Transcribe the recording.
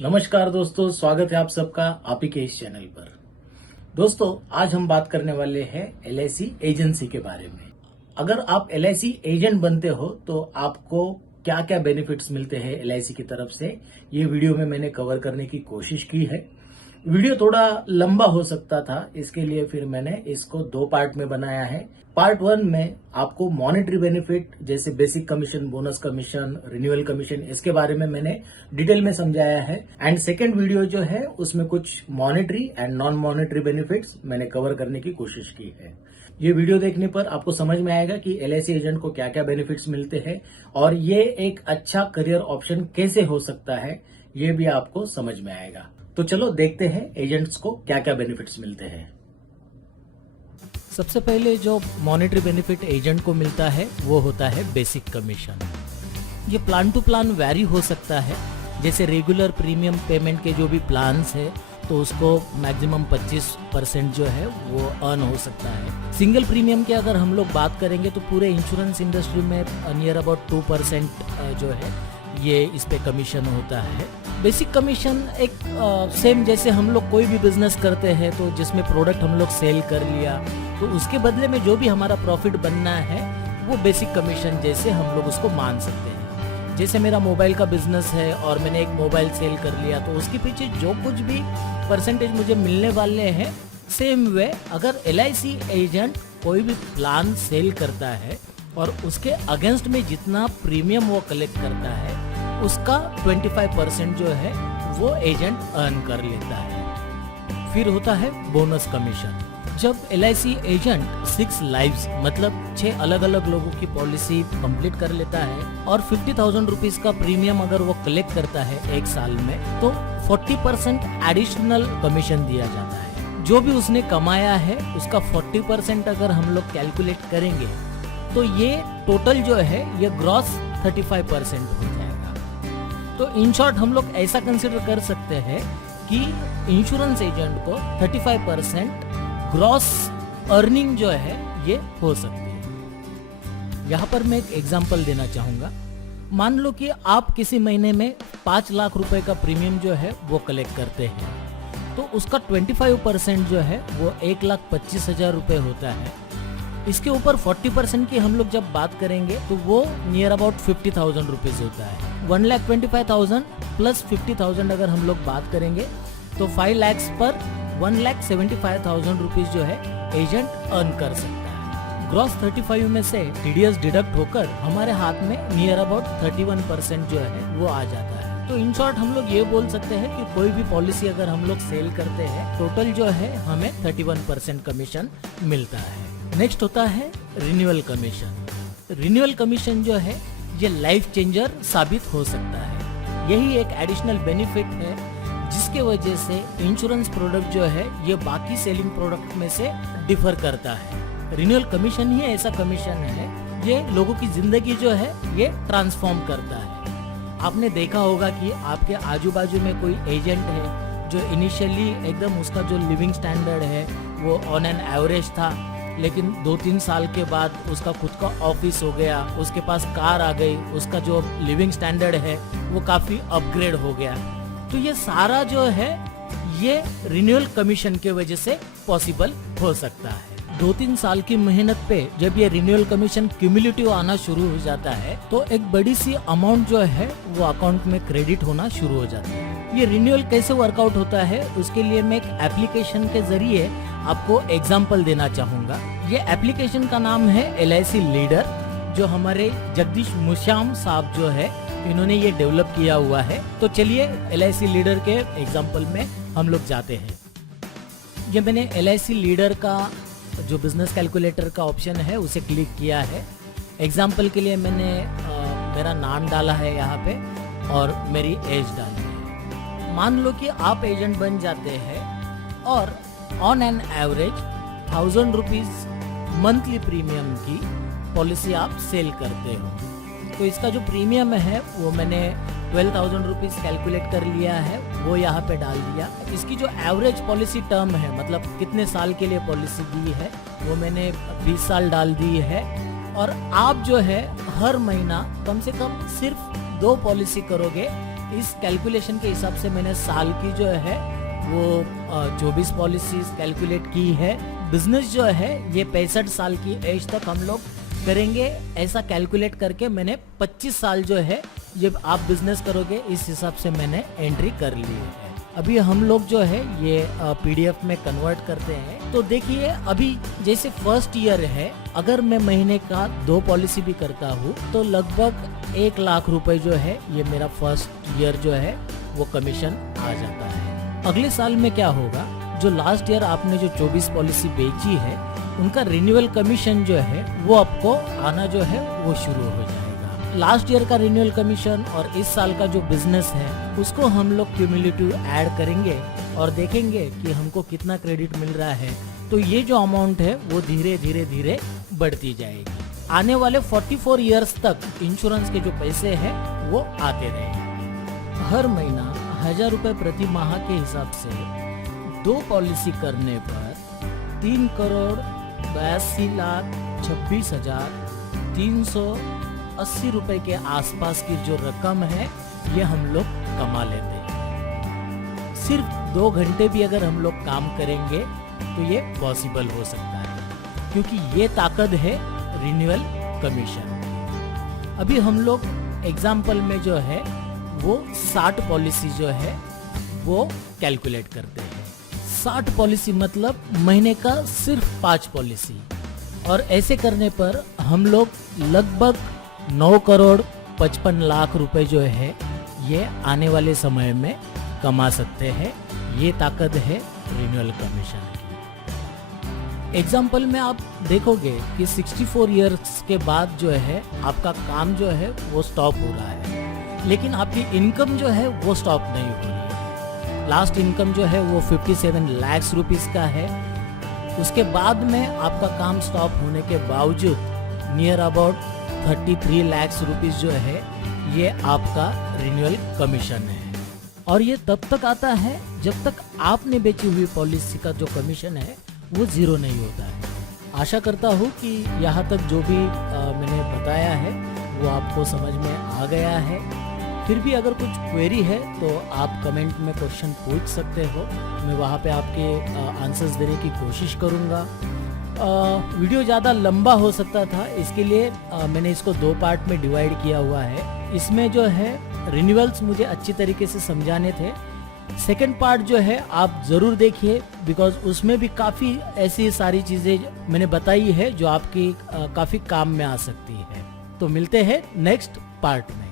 नमस्कार दोस्तों, स्वागत है आप सबका आप ही के इस चैनल पर। दोस्तों, आज हम बात करने वाले हैं एलआईसी एजेंसी के बारे में। अगर आप एलआईसी एजेंट बनते हो तो आपको क्या क्या बेनिफिट्स मिलते हैं एलआईसी की तरफ से, ये वीडियो में मैंने कवर करने की कोशिश की है। वीडियो थोड़ा लंबा हो सकता था, इसके लिए फिर मैंने इसको 2 पार्ट में बनाया है। पार्ट 1 में आपको मॉनेटरी बेनिफिट जैसे basic commission, bonus commission, renewal commission, इसके बारे में मैंने डिटेल में समझाया है। एंड सेकेंड वीडियो जो है उसमें कुछ monetary and non monetary benefits मैंने कवर करने की कोशिश की है। ये वीडियो देखने पर आपको समझ में आएगा कि एलआईसी एजेंट को क्या क्या बेनिफिट्स मिलते हैं और ये एक अच्छा करियर ऑप्शन कैसे हो सकता है, ये भी आपको समझ में आएगा। तो चलो देखते हैं एजेंट्स को क्या क्या बेनिफिट्स मिलते हैं। सबसे पहले जो मॉनेटरी बेनिफिट एजेंट को मिलता है वो होता है बेसिक कमीशन। ये प्लान टू प्लान वैरी हो सकता है, जैसे रेगुलर प्रीमियम पेमेंट के जो भी प्लान्स है तो उसको मैक्सिमम 25% जो है वो अर्न हो सकता है। सिंगल प्रीमियम की अगर हम लोग बात करेंगे तो पूरे इंश्योरेंस इंडस्ट्री में नियर अबाउट 2% जो है ये इस पे कमीशन होता है। बेसिक कमीशन एक सेम जैसे हम लोग कोई भी बिजनेस करते हैं तो जिसमें प्रोडक्ट हम लोग सेल कर लिया तो उसके बदले में जो भी हमारा प्रॉफिट बनना है वो बेसिक कमीशन जैसे हम लोग उसको मान सकते हैं। जैसे मेरा मोबाइल का बिजनेस है और मैंने एक मोबाइल सेल कर लिया तो उसके पीछे जो कुछ भी परसेंटेज मुझे मिलने वाले हैं, सेम वे अगर एलआईसी एजेंट कोई भी प्लान सेल करता है और उसके अगेंस्ट में जितना प्रीमियम वो कलेक्ट करता है उसका 25% जो है वो एजेंट अर्न कर लेता है। फिर होता है बोनस कमीशन। जब एलआईसी एजेंट 6 लाइव्स मतलब 6 अलग अलग लोगों की पॉलिसी कंप्लीट कर लेता है और 50,000 रुपीज का प्रीमियम अगर वो कलेक्ट करता है एक साल में तो 40% एडिशनल कमीशन दिया जाता है। जो भी उसने कमाया है उसका 40% अगर हम लोग कैलकुलेट करेंगे तो ये टोटल जो है ये ग्रॉस 35% हो जाएगा। तो इन शॉर्ट हम लोग ऐसा कंसिडर कर सकते हैं कि इंश्योरेंस एजेंट को 35% ग्रॉस अर्निंग जो है ये हो सकती है। यहाँ पर मैं एक एग्जांपल देना चाहूंगा। मान लो कि आप किसी महीने में 5 लाख रुपए का प्रीमियम जो है वो कलेक्ट करते हैं तो उसका 25% जो है वो 1,25,000 रुपए होता है। इसके ऊपर 40% की हम लोग जब बात करेंगे तो वो नियर अबाउट 50,000 रुपीज होता है। 1,25,000 प्लस 50,000 अगर हम लोग बात करेंगे तो 5 लाख पर 1,75,000 रुपीज जो है एजेंट अर्न कर सकता है। ग्रॉस 35 में से टीडीएस डिडक्ट होकर हमारे हाथ में नियर अबाउट 31% जो है वो आ जाता है। तो इन शॉर्ट हम लोग ये बोल सकते हैं कि कोई भी पॉलिसी अगर हम लोग सेल करते हैं टोटल जो है हमें 31% कमीशन मिलता है। नेक्स्ट होता है रिन्यूअल कमीशन। रिन्यूअल कमीशन जो है ये लाइफ चेंजर साबित हो सकता है। यही एक एडिशनल बेनिफिट है जिसके वजह से इंश्योरेंस प्रोडक्ट जो है ये बाकी सेलिंग प्रोडक्ट में से डिफर करता है। रिन्यूअल कमीशन ही ऐसा कमीशन है ये लोगों की जिंदगी जो है ये ट्रांसफॉर्म करता है। आपने देखा होगा कि आपके आजू बाजू में कोई एजेंट है जो इनिशियली एकदम उसका जो लिविंग स्टैंडर्ड है वो ऑन एन एवरेज था, लेकिन 2-3 साल के बाद उसका खुद का ऑफिस हो गया, उसके पास कार आ गई, उसका जो लिविंग स्टैंडर्ड है वो काफी अपग्रेड हो गया। तो ये सारा जो है ये रिन्यूअल कमीशन के वजह से पॉसिबल हो सकता है। 2-3 साल की मेहनत पे जब ये रिन्यूअल कमीशन क्यूमुलेटिव आना शुरू हो जाता है तो एक बड़ी सी अमाउंट जो है वो अकाउंट में क्रेडिट होना शुरू हो जाता है। ये रिन्यूअल कैसे वर्कआउट होता है उसके लिए मैं एक एप्लीकेशन के जरिए आपको एग्जाम्पल देना चाहूंगा। ये एप्लीकेशन का नाम है एलआईसी लीडर, जो हमारे जगदीश मुश्याम साहब जो है इन्होंने ये डेवलप किया हुआ है। तो चलिए एलआईसी लीडर के एग्जाम्पल में हम लोग जाते हैं। ये मैंने एलआईसी लीडर का जो बिजनेस कैलकुलेटर का ऑप्शन है उसे क्लिक किया है। एग्जाम्पल के लिए मैंने मेरा नाम डाला है यहाँ पे और मेरी एज डाली है। मान लो कि आप एजेंट बन जाते हैं और on an average 1,000 rupees monthly premium की पॉलिसी आप सेल करते हो। तो इसका जो प्रीमियम है वो मैंने 12,000 रुपीज कैलकुलेट कर लिया है, वो यहाँ पे डाल दिया। इसकी जो एवरेज पॉलिसी टर्म है मतलब कितने साल के लिए पॉलिसी दी है वो मैंने 20 साल डाल दी है। और आप जो है हर महीना कम से कम सिर्फ 2 पॉलिसी करोगे इस कैलकुलेशन के हिसाब से मैंने साल की जो है वो 24 पॉलिसीज कैलकुलेट की है। बिजनेस जो है ये 65 साल की एज तक हम लोग करेंगे, ऐसा कैलकुलेट करके मैंने 25 साल जो है जब आप बिजनेस करोगे इस हिसाब से मैंने एंट्री कर ली है। अभी हम लोग जो है ये पीडीएफ में कन्वर्ट करते हैं। तो देखिए अभी जैसे फर्स्ट ईयर है, अगर मैं महीने का 2 पॉलिसी भी करता हूँ तो लगभग 1 लाख रुपए जो है ये मेरा फर्स्ट ईयर जो है वो कमीशन आ जाता है। अगले साल में क्या होगा, जो लास्ट ईयर आपने जो 24 पॉलिसी बेची है उनका रिन्यूअल कमीशन जो है वो आपको आना जो है वो शुरू हो जाएगा। लास्ट ईयर का रिन्यूअल कमीशन और इस साल का जो बिजनेस है उसको हम लोग क्यूमुलेटिव ऐड करेंगे और देखेंगे कि हमको कितना क्रेडिट मिल रहा है। तो ये जो अमाउंट है वो धीरे धीरे धीरे बढ़ती जाएगी। आने वाले 44 ईयर्स तक इंश्योरेंस के जो पैसे हैं वो आते रहेंगे। हर महीना 1000 रुपए प्रति माह के हिसाब से 2 पॉलिसी करने पर 3,82,26,380 रुपए के आसपास की जो रकम है ये हम लोग कमा लेते हैं। सिर्फ 2 घंटे भी अगर हम लोग काम करेंगे तो ये पॉसिबल हो सकता है, क्योंकि ये ताकत है रिन्यूअल कमीशन। अभी हम लोग एग्जाम्पल में जो है वो 60 पॉलिसी जो है वो कैलकुलेट करते हैं। 60 पॉलिसी मतलब महीने का सिर्फ 5 पॉलिसी, और ऐसे करने पर हम लोग लगभग 9,55,00,000 रुपए जो है ये आने वाले समय में कमा सकते हैं। ये ताकत है रिन्यूअल कमीशन की। एग्जाम्पल में आप देखोगे कि 64 इयर्स के बाद जो है आपका काम जो है वो स्टॉप हो रहा है, लेकिन आपकी इनकम जो है वो स्टॉप नहीं हो रही है। लास्ट इनकम जो है वो 57 लाख रुपीस का है। उसके बाद में आपका काम स्टॉप होने के बावजूद नियर अबाउट 33 लाख रुपीस जो है ये आपका रिन्यूअल कमीशन है। और ये तब तक आता है जब तक आपने बेची हुई पॉलिसी का जो कमीशन है वो 0 नहीं होता है। आशा करता हूँ कि यहाँ तक जो भी मैंने बताया है वो आपको समझ में आ गया है। फिर भी अगर कुछ क्वेरी है तो आप कमेंट में क्वेश्चन पूछ सकते हो, मैं वहाँ पे आपके आंसर्स देने की कोशिश करूँगा। वीडियो ज़्यादा लंबा हो सकता था, इसके लिए मैंने इसको 2 पार्ट में डिवाइड किया हुआ है। इसमें जो है रिन्यूअल्स मुझे अच्छी तरीके से समझाने थे। सेकंड पार्ट जो है आप ज़रूर देखिए, बिकॉज उसमें भी काफ़ी ऐसी सारी चीज़ें मैंने बताई है जो आपकी काफ़ी काम में आ सकती है। तो मिलते हैं नेक्स्ट पार्ट में।